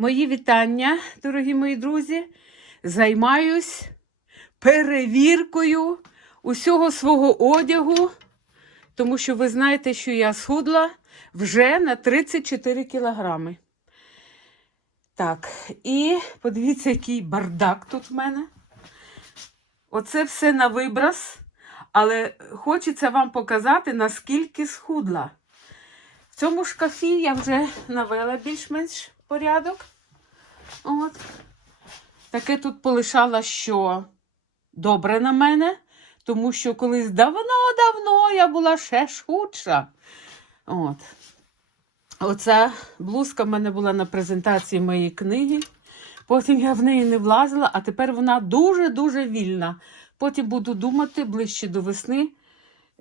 Мої вітання, дорогі мої друзі. Займаюсь перевіркою усього свого одягу, тому що ви знаєте, що я схудла вже на 34 кілограми. Так, і подивіться, який бардак тут в мене. Оце все на виброс, але хочеться вам показати, наскільки схудла. В цьому шкафі я вже навела більш-менш порядок. От. Таке тут полишала, що добре на мене, тому що колись давно-давно я була ще ж. От. Оця блузка в мене була на презентації моєї книги. Потім я в неї не влазила, а тепер вона дуже-дуже вільна. Потім буду думати ближче до весни,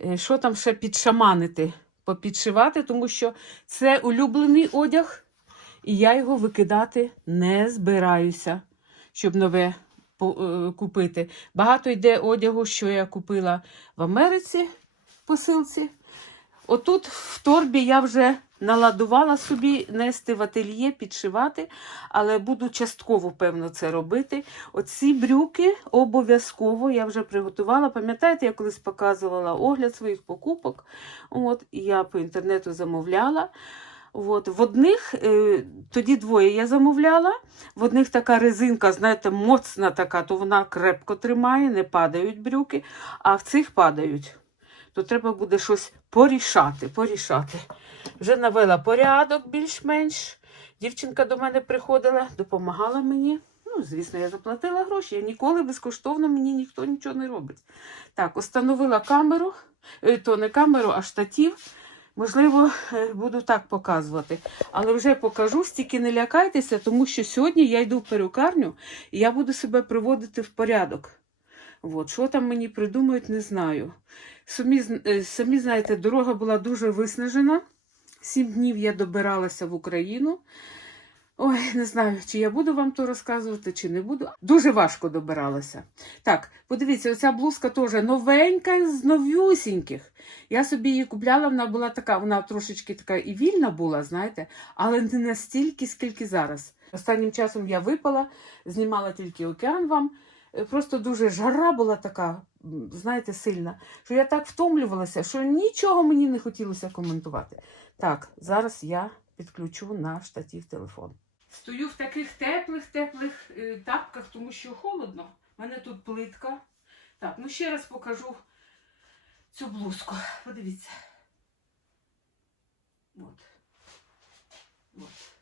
е, що там ще підшаманити, попідшивати, тому що це улюблений одяг, і я його викидати не збираюся, щоб нове е, купити. Багато йде одягу, що я купила в Америці в посилці. Отут в торбі я вже наладувала собі нести в ательє, підшивати, але буду частково, певно, це робити. Оці брюки обов'язково я вже приготувала. Пам'ятаєте, я колись показувала огляд своїх покупок. От, я по інтернету замовляла. От, в одних, е, тоді двоє я замовляла, в одних така резинка, знаєте, моцна така, то вона крепко тримає, не падають брюки, а в цих падають. То треба буде щось порішати, порішати. Вже навела порядок більш-менш. Дівчинка до мене приходила, допомагала мені. Ну, звісно, я заплатила гроші. Я ніколи безкоштовно мені ніхто нічого не робить. Так, установила камеру, е, то не камеру, а штатів. Можливо, е, буду так показувати. Але вже покажу, стільки не лякайтеся, тому що сьогодні я йду в перукарню і я буду себе приводити в порядок. От, що там мені придумають, не знаю. Самі, е, самі знаєте, дорога була дуже виснажена. Сім днів я добиралася в Україну. Ой, не знаю, чи я буду вам то розказувати, чи не буду. Дуже важко добиралася. Так, подивіться, оця блузка теж новенька з новюсіньких. Я собі її купляла, вона була така, вона трошечки така і вільна була, знаєте, але не настільки, скільки зараз. Останнім часом я випала, знімала тільки океан вам. Е, Просто дуже жара була така, знаєте, сильна, що я так втомлювалася, що нічого мені не хотілося коментувати. Так, зараз я підключу на штатів телефон. Стою в таких теплих, теплих е, тапках, тому що холодно. У мене тут плитка. Так, ну ще раз покажу цю блузку. Подивіться. От. От.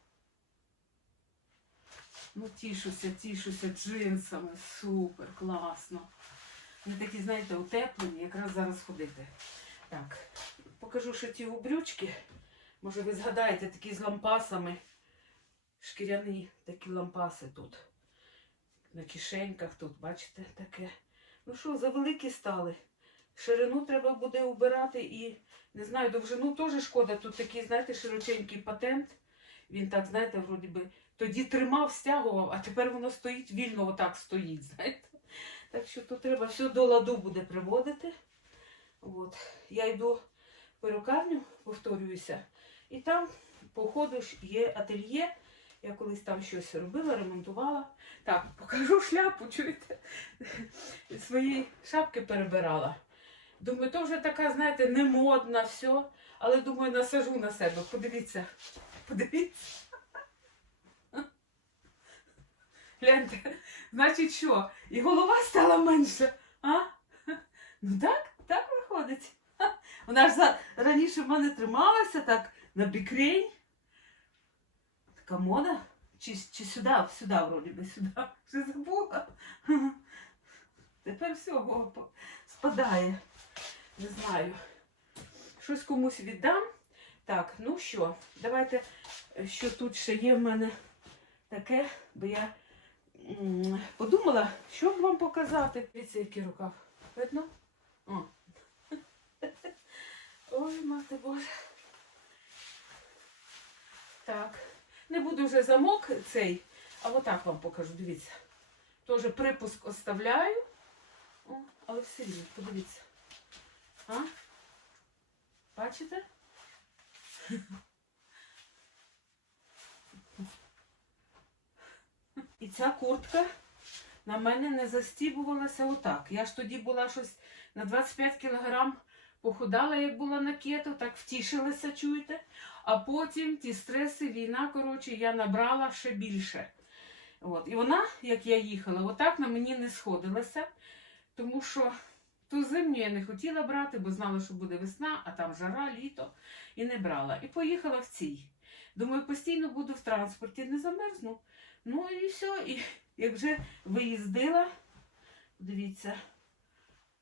Ну, тішуся, тішуся джинсами. Супер, класно. Вони такі, знаєте, утеплені, якраз зараз ходити. Так, покажу ще ті брючки. Може, ви згадаєте такі з лампасами. Шкіряні такі лампаси тут. На кишеньках тут, бачите, таке. Ну що, завеликі стали. Ширину треба буде убирати і, не знаю, довжину теж шкода. Тут такий, знаєте, широченький патент. Він так, знаєте, вроді би, тоді тримав, стягував, а тепер воно стоїть вільно, отак стоїть, знаєте. Так що тут треба все до ладу буде приводити. От. Я йду в перукарню, повторююся, і там по ходу є ательє. Я колись там щось робила, ремонтувала. Так, покажу шляпу, чуєте? Свої шапки перебирала. Думаю, то вже така, знаєте, не модна, все. Але думаю, насажу на себе. Подивіться. Подивіться. Гляньте, значить що? І голова стала менша. А? Ну так, так виходить. Вона ж за... раніше в мене трималася так на бікрень. Така мода. Чи, чи сюди, сюди, вроді би, сюди. Вже забула. Тепер все спадає. Не знаю. Щось комусь віддам. Так, ну що, давайте, що тут ще є в мене таке, бо я подумала, що б вам показати. Дивіться, який рукав. Видно? О. Ой, мати Боже. Так. Не буду вже замок цей, а отак вам покажу. Дивіться. Теж припуск оставляю. О, але все рівно, подивіться. А? Бачите? І ця куртка на мене не застібувалася отак. Я ж тоді була щось на 25 кілограм похудала, як була на кето, так втішилася, чуєте? А потім ті стреси, війна, коротше, я набрала ще більше. От. І вона, як я їхала, отак на мені не сходилася, тому що ту зимню я не хотіла брати, бо знала, що буде весна, а там жара, літо, і не брала. І поїхала в цій. Думаю, постійно буду в транспорті, не замерзну. Ну і все. І як вже виїздила, дивіться,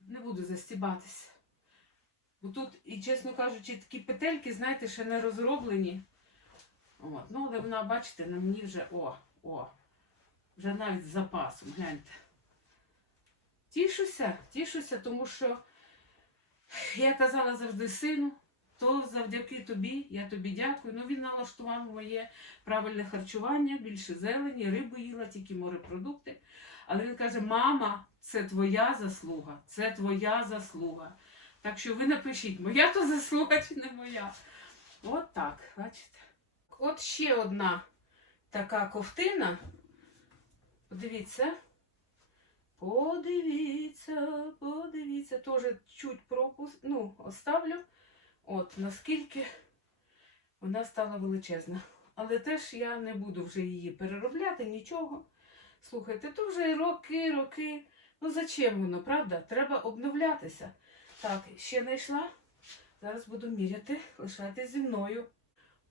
не буду застібатись. Бо тут, і чесно кажучи, такі петельки, знаєте, ще не розроблені. От. Ну, але вона, бачите, на мені вже о, о, вже навіть з запасом, гляньте. Тішуся, тішуся, тому що я казала завжди сину, то завдяки тобі, я тобі дякую. Ну він налаштував моє правильне харчування, більше зелені, рибу їла, тільки морепродукти. Але він каже: мама, це твоя заслуга, це твоя заслуга. Так що ви напишіть, моя то заслуга чи не моя. От так, бачите. От ще одна така ковтина. Подивіться. Подивіться, подивіться. Теж чуть пропуск, ну, оставлю. От, наскільки вона стала величезна. Але теж я не буду вже її переробляти, нічого. Слухайте, то вже роки, роки. Ну зачем воно, правда? Треба обновлятися. Так, ще знайшла. Зараз буду міряти, лишайтесь зі мною.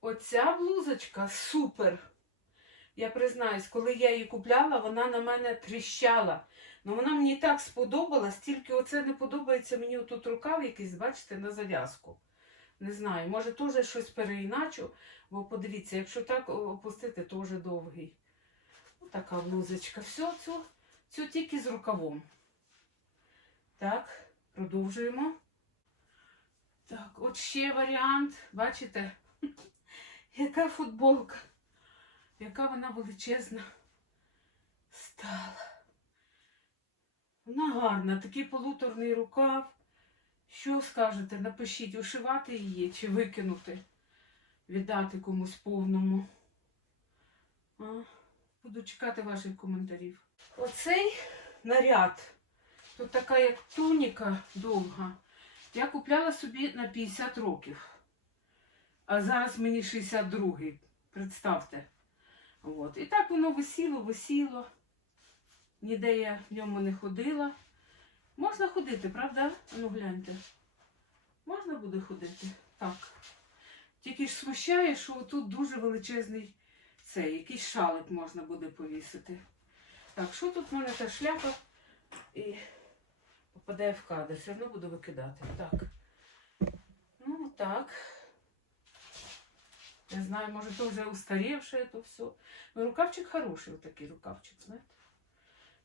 Оця блузочка супер. Я признаюсь, коли я її купляла, вона на мене тріщала. Ну вона мені так сподобалась, тільки оце не подобається мені отут рукав якийсь, бачите, на зав'язку. Не знаю, може теж щось переіначу, бо подивіться, якщо так опустити, то вже довгий. Ось така блузочка. Все, цю, цю тільки з рукавом. Так, продовжуємо. Так, от ще варіант. Бачите? Яка футболка? Яка вона величезна стала. Вона гарна, такий полуторний рукав. Що скажете? Напишіть, ушивати її чи викинути, віддати комусь повному. А? Буду чекати ваших коментарів. Оцей наряд. Тут така як туніка довга. Я купляла собі на 50 років. А зараз мені 62-й. Представте. От. І так воно висіло, висіло. Ніде я в ньому не ходила. Можна ходити, правда? Ну гляньте. Можна буде ходити? Так. Тільки ж смущає, що тут дуже величезний цей, якийсь шалик можна буде повісити. Так, що тут в мене та шляпа і попадає в кадр. Все одно буду викидати. Так. Ну, так. Не знаю, може то вже устарівше, то все. Ну, рукавчик хороший, отакий рукавчик, знаєте.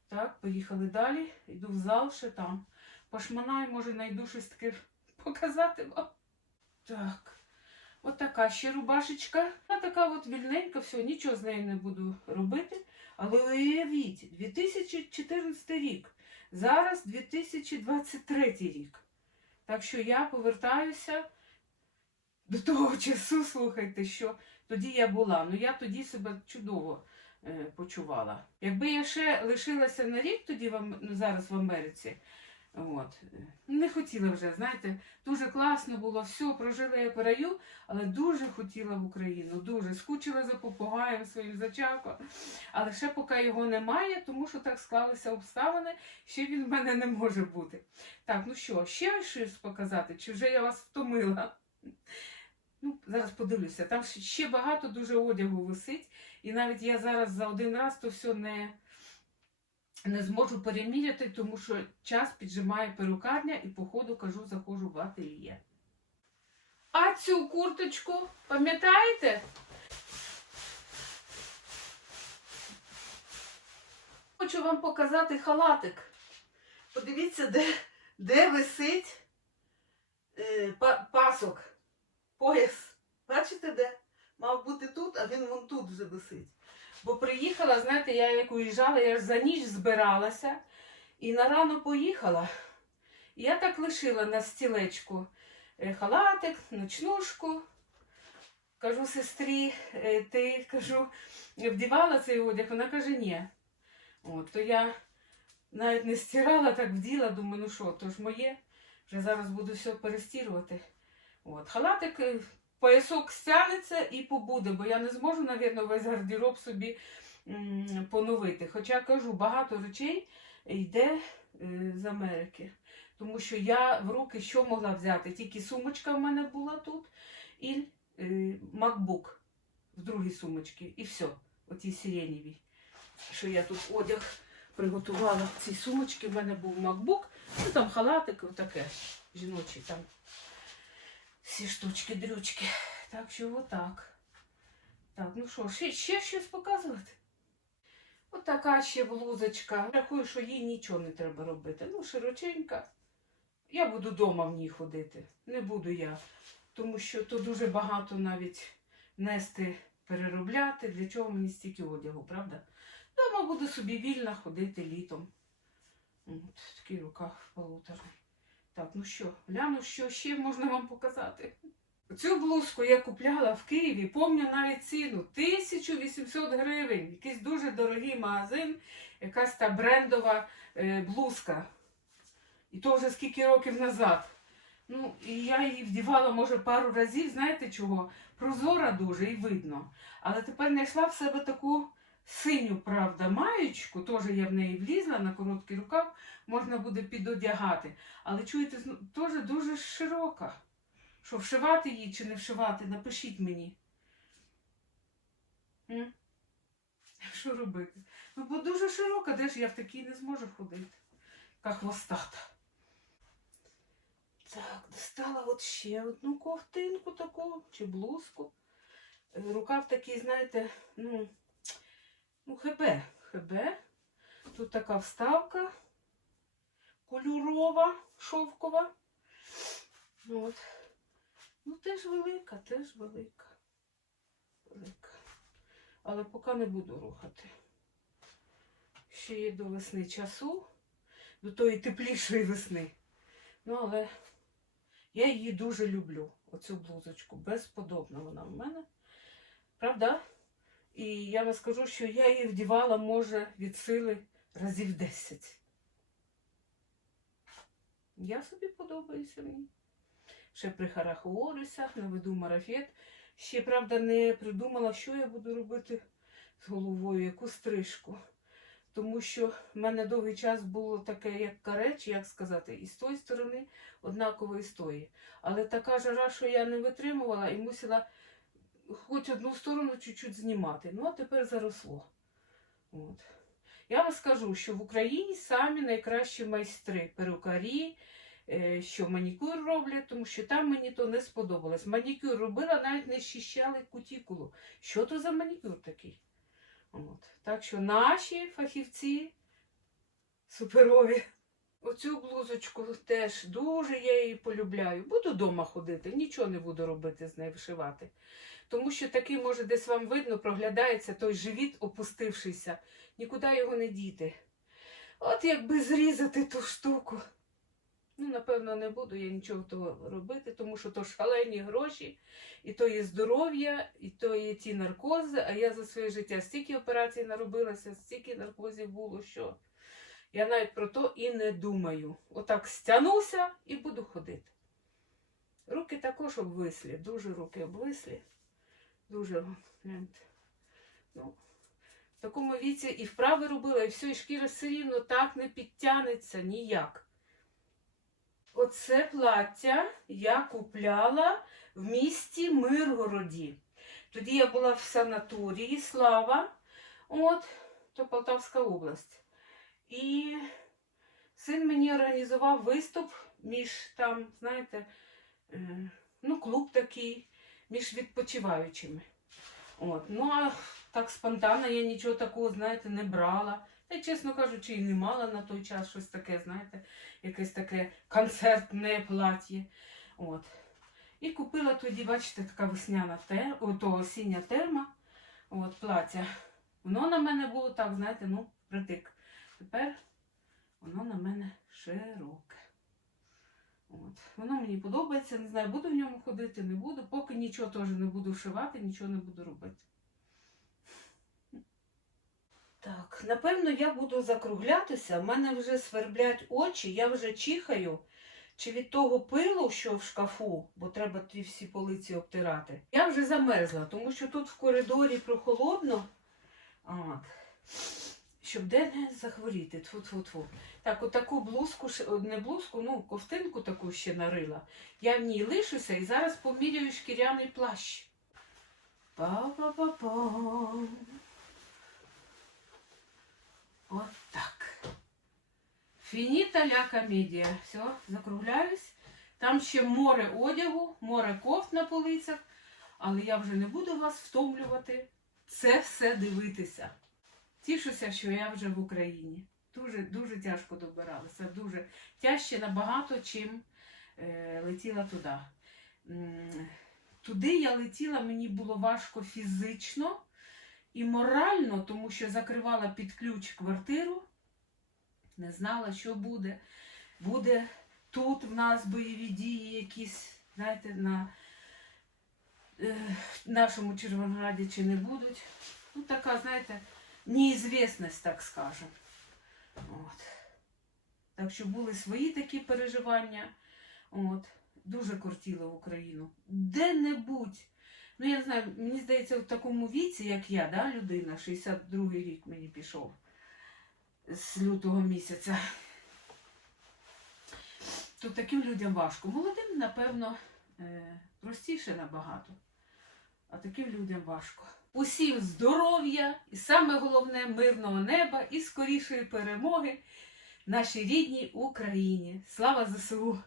Так, поїхали далі. Йду в зал, ще там. Пошманаю, може, знайду щось таке показати вам. Так. От така ще рубашечка. Вона така от вільненька, все, нічого з нею не буду робити. Але уявіть, 2014 рік. Зараз 2023 рік. Так що я повертаюся до того часу, слухайте, що тоді я була. Ну я тоді себе чудово е, почувала. Якби я ще лишилася на рік тоді в, зараз в Америці, от, не хотіла вже, знаєте, дуже класно було, все, прожила я по раю, але дуже хотіла в Україну, дуже скучила за попугаєм своїм за Чако. Але ще поки його немає, тому що так склалися обставини, ще він в мене не може бути. Так, ну що, ще щось показати? Чи вже я вас втомила? Ну, зараз подивлюся. Там ще багато дуже одягу висить. І навіть я зараз за один раз то все не, не зможу переміряти, тому що час піджимає перукарня і по ходу кажу, заходжу в ательє. А цю курточку, пам'ятаєте? Хочу вам показати халатик. Подивіться, де, де висить е, па- пасок, пояс. Бачите де? Мав бути тут, а він вон тут вже висить. Бо приїхала, знаєте, я як уїжджала, я ж за ніч збиралася і на рано поїхала. Я так лишила на стілечку е, халатик, ночнушку. Кажу сестрі, е, ти кажу, вдівала цей одяг, вона каже, ні. От, то я навіть не стирала, так вділа, думаю, ну що, то ж моє, вже зараз буду все перестірувати. От, халатик, е, поясок стягнеться і побуде, бо я не зможу, навірно, весь гардероб собі поновити. Хоча кажу, багато речей йде е, з Америки. Тому що я в руки що могла взяти? Тільки сумочка в мене була тут і е, MacBook в другій сумочці. І все, оті сиренєві. Що я тут одяг приготувала в цій сумочці. В мене був MacBook, ну там халатик, таке жіночі там. Всі штучки, дрючки. Так що отак. Так, ну що, ще, ще щось показувати? Отака ще блузочка. Рахую, що їй нічого не треба робити. Ну, широченька. Я буду вдома в ній ходити. Не буду я. Тому що то дуже багато навіть нести, переробляти. Для чого мені стільки одягу, правда? Дома буду собі вільно ходити літом. От, такий рукав полуторний. Так, ну що, гляну, що ще можна вам показати. Цю блузку я купляла в Києві, пам'ятаю навіть ціну 1800 гривень. Якийсь дуже дорогий магазин, якась та брендова е, блузка. І то вже скільки років назад. Ну, і я її вдівала, може, пару разів, знаєте чого? Прозора дуже і видно. Але тепер знайшла в себе таку синю, правда, маєчку, теж я в неї влізла на короткий рукав, можна буде підодягати. Але чуєте, теж дуже широка. Що вшивати її чи не вшивати, напишіть мені. М? Що робити? Ну, бо дуже широка, де ж я в такій не зможу ходити. Яка хвостата. Так, достала от ще одну ковтинку таку, чи блузку. Е, Рукав такий, знаєте, ну, ну, ХБ. ХБ. Тут така вставка кольорова, шовкова. От. Ну, теж велика, теж велика. Велика. Але поки не буду рухати. Ще є до весни часу, до тої теплішої весни. Ну, але я її дуже люблю, оцю блузочку. Безподобна вона в мене. Правда? І я вам скажу, що я її вдівала, може, від сили разів 10. Я собі подобаюся мені. Ще прихарахуорюся, наведу марафет. Ще, правда, не придумала, що я буду робити з головою, яку стрижку. Тому що в мене довгий час було таке, як кареч, як сказати, і з тої сторони однаково і з тої. Але така жара, що я не витримувала і мусила хоч одну сторону чуть-чуть знімати. Ну, а тепер заросло. От. Я вам скажу, що в Україні самі найкращі майстри перукарі, е, що манікюр роблять, тому що там мені то не сподобалось. Манікюр робила, навіть не щищали кутікулу. Що то за манікюр такий? От. Так що наші фахівці суперові. Оцю блузочку теж дуже я її полюбляю. Буду вдома ходити, нічого не буду робити з нею вишивати. Тому що такий, може, десь вам видно, проглядається той живіт опустившийся. Нікуди його не діти. От якби зрізати ту штуку. Ну, напевно, не буду я нічого того робити, тому що то шалені гроші, і то є здоров'я, і то є ті наркози, а я за своє життя стільки операцій наробилася, стільки наркозів було, що я навіть про то і не думаю. Отак стягнуся і буду ходити. Руки також обвислі, дуже руки обвислі. Дуже, гляньте. Ну, в такому віці і вправи робила, і все, і шкіра все рівно так не підтягнеться ніяк. Оце плаття я купляла в місті Миргороді. Тоді я була в санаторії Слава, от, то Полтавська область. І син мені організував виступ між там, знаєте, е, ну, клуб такий, між відпочиваючими. От. Ну, а так спонтанно я нічого такого, знаєте, не брала. Та чесно кажучи, і не мала на той час щось таке, знаєте, якесь таке концертне плаття. От. І купила тоді, бачите, така весняна тер... ото осіння терма, от, плаття. Воно на мене було так, знаєте, ну, притик. Тепер воно на мене широке. От. Воно мені подобається, не знаю, буду в ньому ходити, не буду. Поки нічого теж не буду вшивати, нічого не буду робити. Так, напевно, я буду закруглятися. У мене вже сверблять очі, я вже чихаю. Чи від того пилу, що в шкафу, бо треба ті всі полиці обтирати. Я вже замерзла, тому що тут в коридорі прохолодно. От. Щоб де не захворіти. Тфу-тфу-тфу. Так, отаку блузку, не блузку, ну, ковтинку таку ще нарила. Я в ній лишуся і зараз поміряю шкіряний плащ. Па-па-па-пам. От так. Фініта ля комедія. Все, закругляюсь. Там ще море одягу, море кофт на полицях, але я вже не буду вас втомлювати. Це все дивитися. Тішуся, що я вже в Україні. Дуже дуже тяжко добиралася. Дуже тяжче набагато, чим е, летіла туди. Туди я летіла, мені було важко фізично і морально, тому що закривала під ключ квартиру, не знала, що буде. Буде тут в нас бойові дії якісь, знаєте, на е, нашому Червонограді чи не будуть. Ну, така, знаєте, неізвісність, так скажемо. От. Так що були свої такі переживання. От. Дуже кортіло в Україну. Де-небудь. Ну, я не знаю, мені здається, в такому віці, як я, да, людина, 62-й рік мені пішов з лютого місяця. То таким людям важко. Молодим, напевно, е, простіше набагато. А таким людям важко. Усім здоров'я і саме головне мирного неба і скорішої перемоги нашій рідній Україні. Слава ЗСУ!